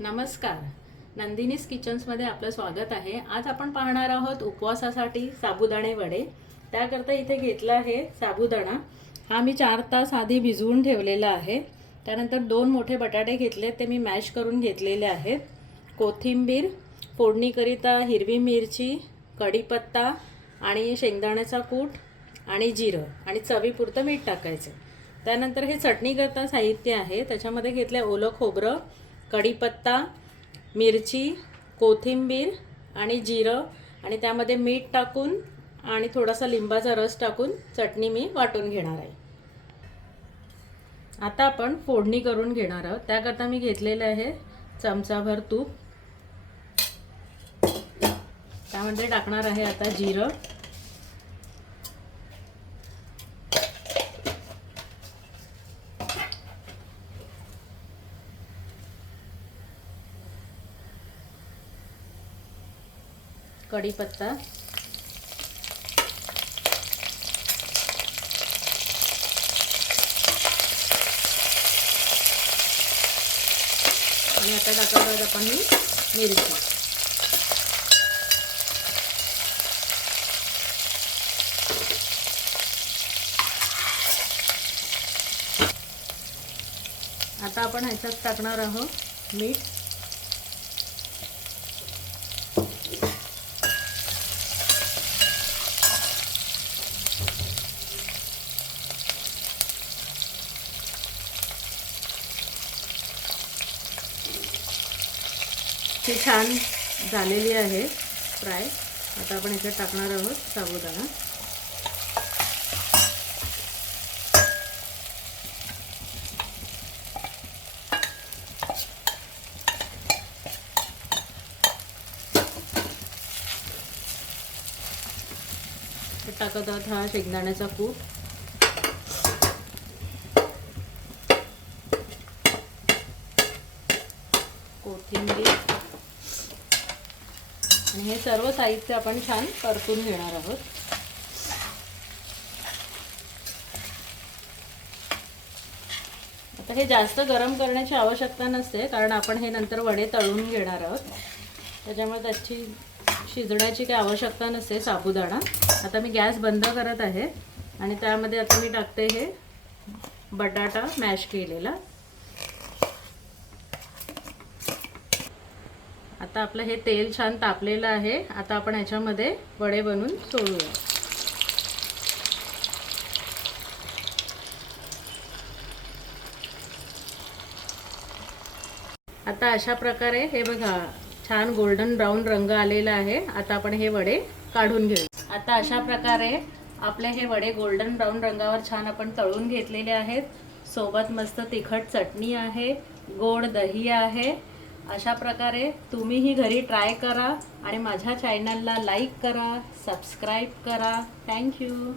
नमस्कार, नंदिनीज किचन्समध्ये आपलं स्वागत आहे। आज आपण पाहणार आहोत उपवासासाठी साबुदाणे वडे। त्याकरता इथे घेतला आहे साबुदाणा। हा मी 4 तास आधी भिजवून ठेवलेला आहे। त्यानंतर 2 मोठे बटाटे घेतले, ते मी मॅश करून घेतलेले आहेत। कोथिंबीर, फोडणीकरिता हिरवी मिरची, कढीपत्ता आणि शेंगदाण्याचा कूट आणि जिरं आणि चवीपुरतं मीठ टाकायचं। त्यानंतर हे चटणी करता साहित्य आहे। त्याच्यामध्ये घेतले ओलं खोबरं, कढीपत्ता, मिरची, कोथिंबीर आणि जिरं आणि त्यामध्ये मीठ टाकून आणि थोडासा लिंबाचा रस टाकून चटणी मी वाटून घेणार आहे। आता आपण फोडणी करून घेणार आहोत। त्याकरता मी घेतलेले आहे चमचाभर तूप। त्यामध्ये टाकणार आहे आता जिरं, कढीपत्ता, आणि आता टाकणार आहोत आपण मिरची। आता आपण ह्याच्यात टाकणार आहोत मीठ, ही छान झालेली आहे फ्राय। आता आपण याच्यात टाकणार आहोत साबुदाणा। टाकत आहोत हा शेंगदाण्याचा कूट, कोथिंबीर आणि हे सर्व साहित्य आपण छान परतून घेणार आहोत। आता हे जास्त गरम करण्याची आवश्यकता नसते, कारण आपण हे नंतर वडे तळून घेणार आहोत। त्याच्यामुळे त्याची शिजण्याची काही आवश्यकता नसते साबुदाणा। आता मी गॅस बंद करत आहे आणि त्यामध्ये आता मी टाकते हे बटाटा मॅश केलेला। आता आपलं हे तेल छान तापलेलं आहे। आता आपण ह्याच्यामध्ये वडे बनवून सोडूया। आता अशा प्रकारे हे बघा छान गोल्डन ब्राउन रंग आलेला आहे। आता आपण हे वडे काढून घेऊ। आता अशा प्रकारे आपले हे वडे गोल्डन ब्राउन रंगावर छान आपण तळून घेतलेले आहेत। सोबत मस्त तिखट चटणी आहे, गोड दही आहे। अशा प्रकारे तुम्हीही घरी ट्राय करा आणि माझ्या चॅनलला लाईक करा, सबस्क्राइब करा। Thank you.